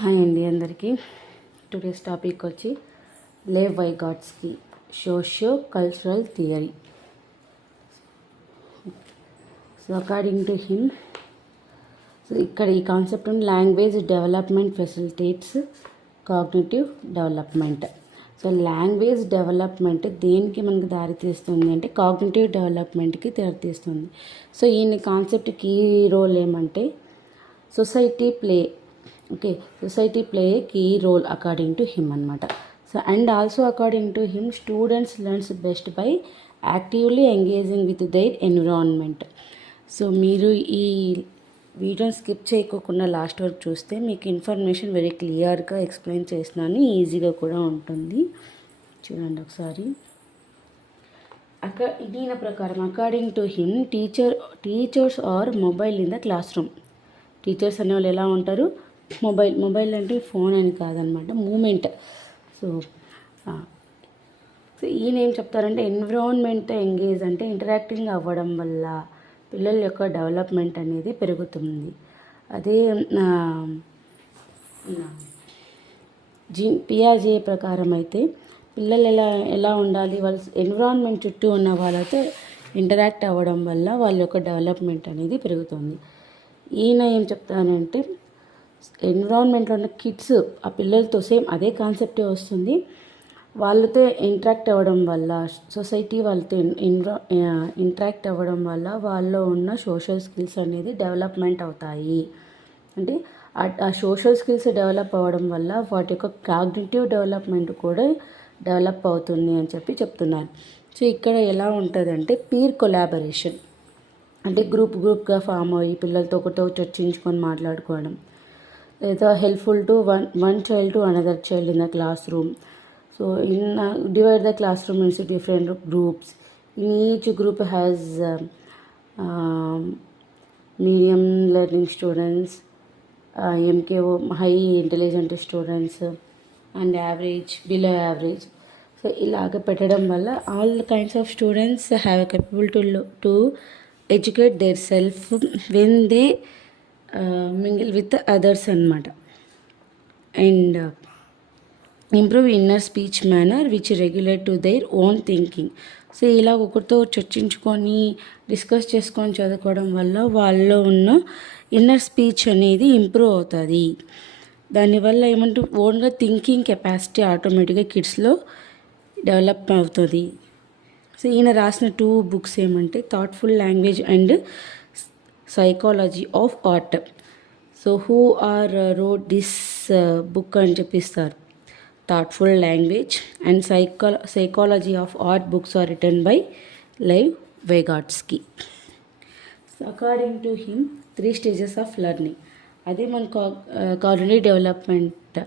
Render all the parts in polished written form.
Hi అండి అందరికీ. Today's topic వచ్చి Lev Vygotsky socio cultural theory. So according to him, so ఇక్కడ ఈ concept language development facilitates cognitive development. So language development దేనికి మనకు దారితీస్తుంది అంటే కాగ్నిటివ్ డెవలప్మెంట్కి దారితీస్తుంది. సో ఈయన కాన్సెప్ట్ కీ రోల్ ఏమంటే society play a key role according to him అనమాట. So and also according to him students learns best by actively engaging with their environment. So మీరు ఈ వీడియోని స్కిప్ చేయకోకుండా లాస్ట్ వరకు చూస్తే మీకు ఇన్ఫర్మేషన్ వెరీ క్లియర్గా ఎక్స్ప్లెయిన్ చేసినాను, ఈజీగా కూడా ఉంటుంది. చూడండి ఒకసారి. దీని ప్రకారం according to him teachers are mobile in the classroom. Teachers అనేవాళ్ళు ఎలా ఉంటారు? మొబైల్ అంటే ఫోన్ అని కాదనమాట, మూమెంట్. సో ఈయన ఏం చెప్తారంటే ఎన్విరాన్మెంట్ ఎంగేజ్ అంటే ఇంటరాక్టింగ్ అవ్వడం వల్ల పిల్లల యొక్క డెవలప్మెంట్ అనేది పెరుగుతుంది. అదే పియాజే ప్రకారం అయితే పిల్లలు ఎలా ఉండాలి, వాళ్ళ ఎన్విరాన్మెంట్ చుట్టూ ఉన్న వాళ్ళతో ఇంటరాక్ట్ అవ్వడం వల్ల వాళ్ళ యొక్క డెవలప్మెంట్ అనేది పెరుగుతుంది. ఈయన ఏం చెప్తానంటే ఎన్విరాన్మెంట్లో ఉన్న కిడ్స్ ఆ పిల్లలతో సేమ్ అదే కాన్సెప్టే వస్తుంది. వాళ్ళతో ఇంటరాక్ట్ అవ్వడం వల్ల సొసైటీ వాళ్ళతో ఇంటరాక్ట్ అవ్వడం వల్ల వాళ్ళలో ఉన్న సోషల్ స్కిల్స్ అనేది డెవలప్మెంట్ అవుతాయి. అంటే ఆ సోషల్ స్కిల్స్ డెవలప్ అవ్వడం వల్ల వాటి యొక్క కాగ్నిటివ్ డెవలప్మెంట్ కూడా డెవలప్ అవుతుంది అని చెప్తున్నారు. సో ఇక్కడ ఎలా ఉంటుందంటే పీర్ కొలాబరేషన్ అంటే గ్రూప్గా ఫామ్ అయ్యి పిల్లలతో ఒకటో చర్చించుకొని మాట్లాడుకోవడం, లేదా helpful to one child to another child in the class room. So divide the classroom into different groups. In each group has medium learning students, MKO high intelligent students, and average, below average. So ఇలాగ పెట్టడం వల్ల all kinds of students have a capability to educate their self when they mingle with the others అన్నమాట. And improve inner speech manner which regulate to their own thinking. So ఇలా ఒకరితో చర్చించుకొని discuss చేసుకొని చదువుకోవడం వల్ల వాళ్ళలో ఉన్న ఇన్నర్ స్పీచ్ అనేది improve అవుతుంది. దానివల్ల ఏమంటే ఓన్గా థింకింగ్ కెపాసిటీ ఆటోమేటిక్గా కిడ్స్లో డెవలప్ అవుతుంది. సో ఈయన రాసిన 2 బుక్స్ ఏమంటే thoughtful language and psychology of art. So who are wrote this book అని చెప్పిస్తారు. Thoughtful language and psychology of art books are written by Lev Vygotsky. According to him 3 stages of learning. అదే మన cognitive development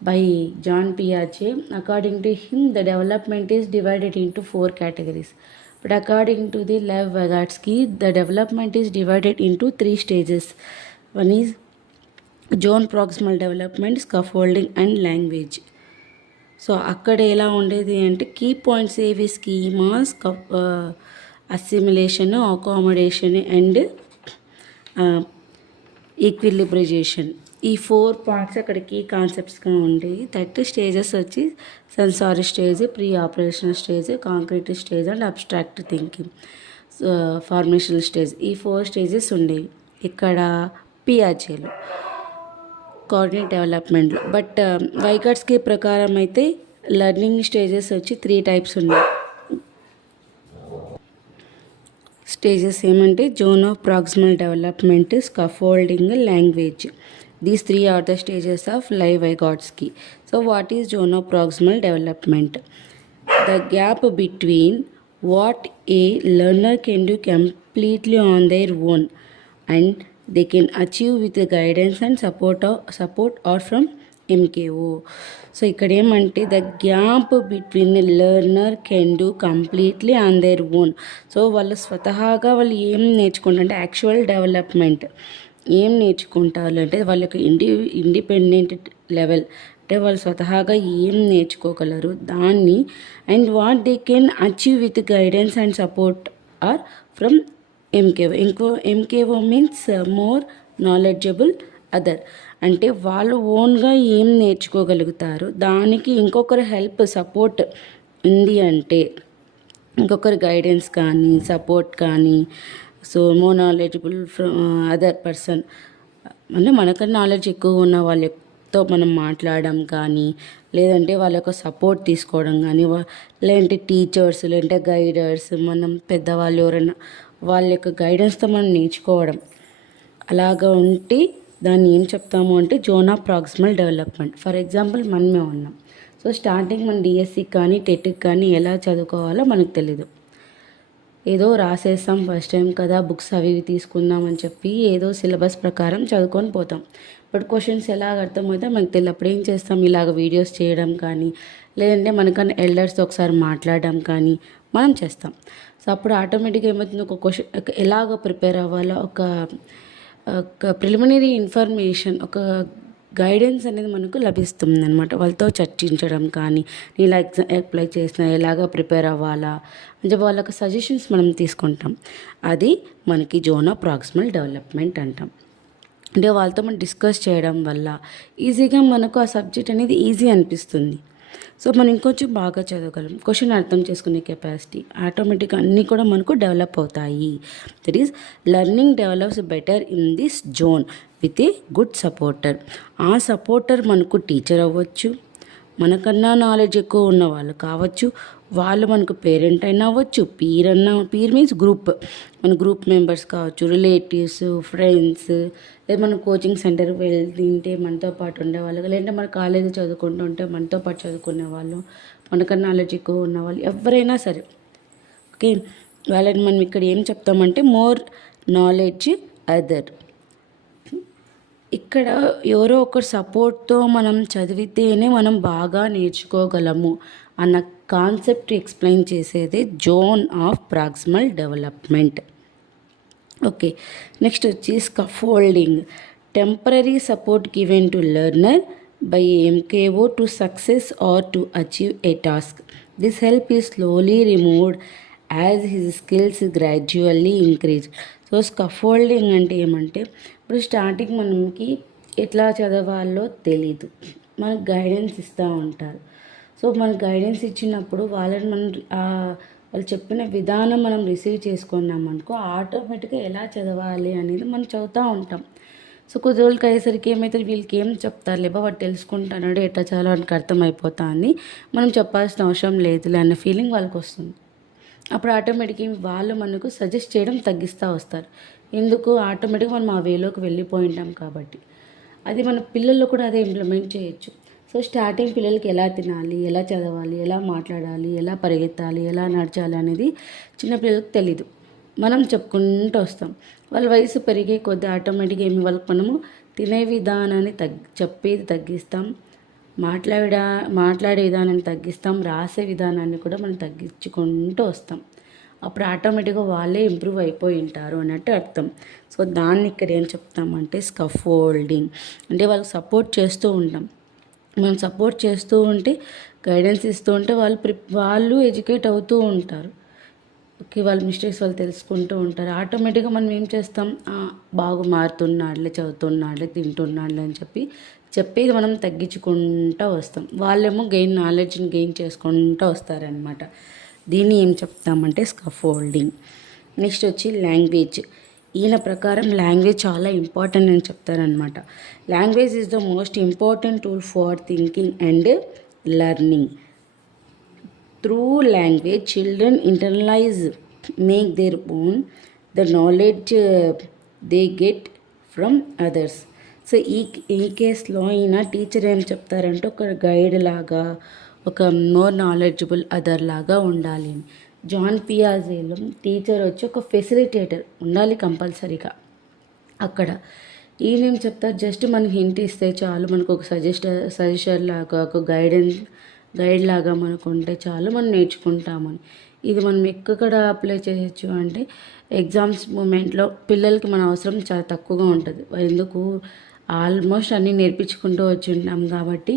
by Jean పియాజే. According to him the development is divided into 4 categories. But according to the Lev Vygotsky, the development is divided into 3 stages. One is zone proximal development, scaffolding and language. So అక్కడ ఎలా ఉండేది అంటే key points ఏవి? Schemas, assimilation, accommodation and equilibrization. ఈ 4 parts అక్కడ key కాన్సెప్ట్స్గా ఉండేవి. 30 stages వచ్చి sensory stage, pre operational stage, concrete stage and abstract thinking, formational stage. ఈ 4 స్టేజెస్ ఉండేవి ఇక్కడ పియాజేలో కోఆర్డినేట్ డెవలప్మెంట్లో. బట్ వైగాట్స్కి ప్రకారం అయితే లెర్నింగ్ స్టేజెస్ వచ్చి 3 టైప్స్ ఉన్నాయి. స్టేజెస్ ఏమంటే zone of proximal development, scaffolding, language. These 3 are the stages of Lev Vygotsky. So what is zone of proximal development? The gap between what a learner can do completely on their own and they can achieve with the guidance and support or from MKO. So ఇక్కడ ఏమంటే the gap between the learner can do completely on their own. So వాళ్ళు స్వతహాగా వాళ్ళు ఏం నేర్చుకుంటారు అంటే actual development ఏం నేర్చుకుంటారు అంటే వాళ్ళ యొక్క ఇండిపెండెంట్ లెవెల్ అంటే వాళ్ళు స్వతహాగా ఏం నేర్చుకోగలరు దాన్ని, and what they can achieve with guidance and support are from MKO. MKO means more knowledgeable other. అంటే వాళ్ళు ఓన్గా ఏం నేర్చుకోగలుగుతారు, దానికి ఇంకొకరు హెల్ప్ సపోర్ట్ ఉంది అంటే, ఇంకొకరి గైడెన్స్ కానీ సపోర్ట్ కానీ, so more knowledgeable from other person, అంటే మనకన్నా నాలెడ్జ్ ఎక్కువ ఉన్న వాళ్ళతో మనం మాట్లాడడం కానీ, లేదంటే వాళ్ళ యొక్క సపోర్ట్ తీసుకోవడం కానీ, లేదంటే టీచర్స్, లేదంటే గైడర్స్, మనం పెద్దవాళ్ళు ఎవరైనా వాళ్ళ యొక్క గైడెన్స్తో మనం నేర్చుకోవడం, అలాగా ఉంటే దాన్ని ఏం చెప్తాము అంటే zone of proximal development. For example మనమే ఉన్నాం. సో స్టార్టింగ్ మన డిఎస్సికి కానీ టెట్కి కానీ ఎలా చదువుకోవాలో మనకు తెలీదు. ఏదో రాసేస్తాం, ఫస్ట్ టైం కదా బుక్స్ అవి ఇవి తీసుకుందాం అని చెప్పి ఏదో సిలబస్ ప్రకారం చదువుకొని పోతాం. బట్ క్వశ్చన్స్ ఎలాగ అర్థమవుతాయి మనకు తెలియదు. అప్పుడు ఏం చేస్తాం, ఇలాగ వీడియోస్ చేయడం కానీ, లేదంటే మనకన్నా ఎల్డర్స్తో ఒకసారి మాట్లాడడం కానీ మనం చేస్తాం. సో అప్పుడు ఆటోమేటిక్గా ఏమవుతుంది, ఒక క్వశ్చన్ ఎలాగ ప్రిపేర్ అవ్వాలో ఒక ప్రిలిమినరీ ఇన్ఫర్మేషన్, ఒక గైడెన్స్ అనేది మనకు లభిస్తుంది అనమాట. వాళ్ళతో చర్చించడం కానీ, నేను ఇలా అప్లై చేసిన ఎలాగ ప్రిపేర్ అవ్వాలా అంటే వాళ్ళకి సజెషన్స్ మనం తీసుకుంటాం. అది మనకి జోన్ ఆఫ్ ప్రాక్సిమల్ డెవలప్మెంట్ అంటాం. అంటే వాళ్ళతో మనం డిస్కస్ చేయడం వల్ల ఈజీగా మనకు ఆ సబ్జెక్ట్ అనేది ఈజీ అనిపిస్తుంది. సో మనం ఇంకొంచెం బాగా చదవగలం. క్వశ్చన్ అర్థం చేసుకునే కెపాసిటీ ఆటోమేటిక్గా అన్నీ కూడా మనకు డెవలప్ అవుతాయి. That is learning develops better in this zone with a good supporter. ఆ సపోర్టర్ మనకు టీచర్ అవ్వచ్చు, మనకన్నా నాలెడ్జ్ ఎక్కువ ఉన్న వాళ్ళు కావచ్చు, వాళ్ళు మనకు పేరెంట్ అయినా అవ్వచ్చు, పీర్ మీన్స్ గ్రూప్, మన గ్రూప్ మెంబర్స్ కావచ్చు, రిలేటివ్స్, ఫ్రెండ్స్, లేదా మనం కోచింగ్ సెంటర్కి వెళ్తుంటే మనతో పాటు ఉండేవాళ్ళు, లేదంటే మన కాలేజీ చదువుకుంటూ ఉంటే మనతో పాటు చదువుకునే వాళ్ళు, మనకన్నా నాలెడ్జ్ ఎక్కువ ఉన్నవాళ్ళు, ఎవరైనా సరే. ఓకే, వాళ్ళని మనం ఇక్కడ ఏం చెప్తామంటే మోర్ నాలెడ్జ్ అదర్. ఇక్కడ ఎవరో ఒకరు సపోర్ట్తో మనం చదివితేనే మనం బాగా నేర్చుకోగలము అన్న కాన్సెప్ట్ ఎక్స్ప్లెయిన్ చేసేది zone of proximal development. Okay, next వచ్చి scaffolding, temporary support given to learner by MKO to success or to achieve a task. This help is slowly removed as his skills gradually increase. So scaffolding అంటే ఏమంటే, ఇప్పుడు starting మనకి ఎట్లా చదవాలో తెలీదు, మనకు guidance ఇస్తూ ఉంటారు. సో మనకు గైడెన్స్ ఇచ్చినప్పుడు వాళ్ళని మనం వాళ్ళు చెప్పిన విధానం మనం రిసీవ్ చేసుకున్నాం అనుకో, ఆటోమేటిక్గా ఎలా చదవాలి అనేది మనం చదువుతూ ఉంటాం. సో కొద్ది రోజులకి అయ్యేసరికి ఏమవుతుంది, వీళ్ళకి ఏం చెప్తారు లేబా వాడు తెలుసుకుంటాడు, ఎట్లా చదవాలో వానికి అర్థమైపోతా అని మనం చెప్పాల్సిన అవసరం లేదులే అన్న ఫీలింగ్ వాళ్ళకి వస్తుంది. అప్పుడు ఆటోమేటిక్గా వాళ్ళు మనకు సజెస్ట్ చేయడం తగ్గిస్తూ వస్తారు. ఎందుకు, ఆటోమేటిక్గా మనం ఆ వేలోకి వెళ్ళిపోయి ఉంటాం కాబట్టి. అది మన పిల్లల్లో కూడా అదే ఇంప్లిమెంట్ చేయొచ్చు. సో స్టార్టింగ్ పిల్లలకి ఎలా తినాలి, ఎలా చదవాలి, ఎలా మాట్లాడాలి, ఎలా పరిగెత్తాలి, ఎలా నడచాలి అనేది చిన్నపిల్లలకు తెలీదు. మనం చెప్పుకుంటూ వస్తాం. వాళ్ళ వయసు పెరిగే కొద్ది ఆటోమేటిక్గా ఏమి వాళ్ళకి మనము తినే విధానాన్ని చెప్పేది తగ్గిస్తాం, మాట్లాడే విధానాన్ని తగ్గిస్తాం, రాసే విధానాన్ని కూడా మనం తగ్గించుకుంటూ వస్తాం. అప్పుడు ఆటోమేటిక్గా వాళ్ళే ఇంప్రూవ్ అయిపోయి ఉంటారు అన్నట్టు అర్థం. సో దాన్ని ఇక్కడ ఏం చెప్తామంటే స్కఫోల్డింగ్ అంటే వాళ్ళకి సపోర్ట్ చేస్తూ ఉంటాం. మనం సపోర్ట్ చేస్తూ ఉంటే, గైడెన్స్ ఇస్తూ ఉంటే వాళ్ళు ఎడ్యుకేట్ అవుతూ ఉంటారు. ఓకే, వాళ్ళ మిస్టేక్స్ వాళ్ళు తెలుసుకుంటూ ఉంటారు. ఆటోమేటిక్గా మనం ఏం చేస్తాం, బాగా మారుతున్నాడులే, చదువుతున్నాడులే, తింటున్నాడులే అని చెప్పేది మనం తగ్గించుకుంటూ వస్తాం. వాళ్ళేమో నాలెడ్జ్ని గెయిన్ చేసుకుంటూ వస్తారనమాట. దీన్ని ఏం చెప్తామంటే స్కఫోల్డింగ్. నెక్స్ట్ వచ్చి లాంగ్వేజ్. ఈయన ప్రకారం లాంగ్వేజ్ చాలా ఇంపార్టెంట్ అని చెప్తారనమాట. Language is the most important tool for thinking and learning. Through language children internalise, make their own the knowledge they get from others. So ఈ కేసులో ఈయన టీచర్ ఏం చెప్తారంటే ఒక గైడ్ లాగా, ఒక మోర్ నాలెడ్జబుల్ అదర్ లాగా ఉండాలి. జాన్ పియాజేలో టీచర్ వచ్చి ఒక ఫెసిలిటేటర్ ఉండాలి కంపల్సరీగా అక్కడ. ఈయనేం చెప్తారు, జస్ట్ మనకి హింట్ ఇస్తే చాలు, మనకు ఒక సజెషన్ లాగా, ఒక గైడ్ లాగా మనకు ఉంటే చాలు, మనం నేర్చుకుంటామని. ఇది మనం ఎక్కడ అప్లై చేయొచ్చు అంటే ఎగ్జామ్స్ మూమెంట్లో పిల్లలకి మన అవసరం చాలా తక్కువగా ఉంటుంది. ఎందుకు, ఆల్మోస్ట్ అన్నీ నేర్పించుకుంటూ వచ్చి ఉంటాం కాబట్టి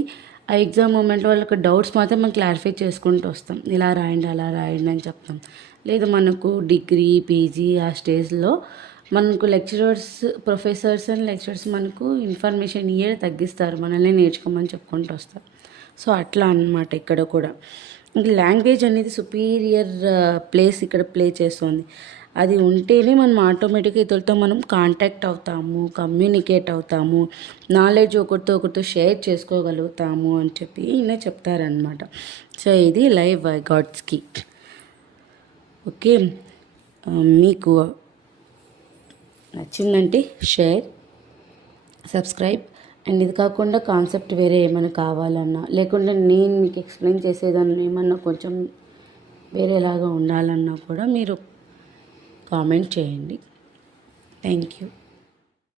ఆ ఎగ్జామ్ మూమెంట్లో వాళ్ళకి డౌట్స్ మాత్రం మనం క్లారిఫై చేసుకుంటూ వస్తాం. ఇలా రాయండి, అలా రాయండి అని చెప్తాం. లేదు మనకు డిగ్రీ, పీజీ ఆ స్టేజ్లో మనకు ప్రొఫెసర్స్ అండ్ లెక్చరర్స్ మనకు ఇన్ఫర్మేషన్ తగ్గిస్తారు, మనల్ని నేర్చుకోమని చెప్పుకుంటూ వస్తారు. సో అట్లా అన్నమాట ఇక్కడ కూడా. ఇంకా లాంగ్వేజ్ అనేది సుపీరియర్ ప్లేస్ ఇక్కడ ప్లే చేస్తుంది. అది ఉంటేనే మనం ఆటోమేటిక్గా ఇతరులతో మనం కాంటాక్ట్ అవుతాము, కమ్యూనికేట్ అవుతాము, నాలెడ్జ్ ఒకరితో షేర్ చేసుకోగలుగుతాము అని చెప్పి ఈయన చెప్తారనమాట. సో ఇది లైవ్ గాడ్స్కి. ఓకే, మీకు నచ్చిందంటే షేర్, సబ్స్క్రైబ్. అండ్ ఇది కాకుండా కాన్సెప్ట్ వేరే ఏమైనా కావాలన్నా, లేకుంటే నేను మీకు ఎక్స్ప్లెయిన్ చేసేదాన్ని ఏమన్నా కొంచెం వేరేలాగా ఉండాలన్నా కూడా మీరు కామెంట్ చేయండి. Thank you.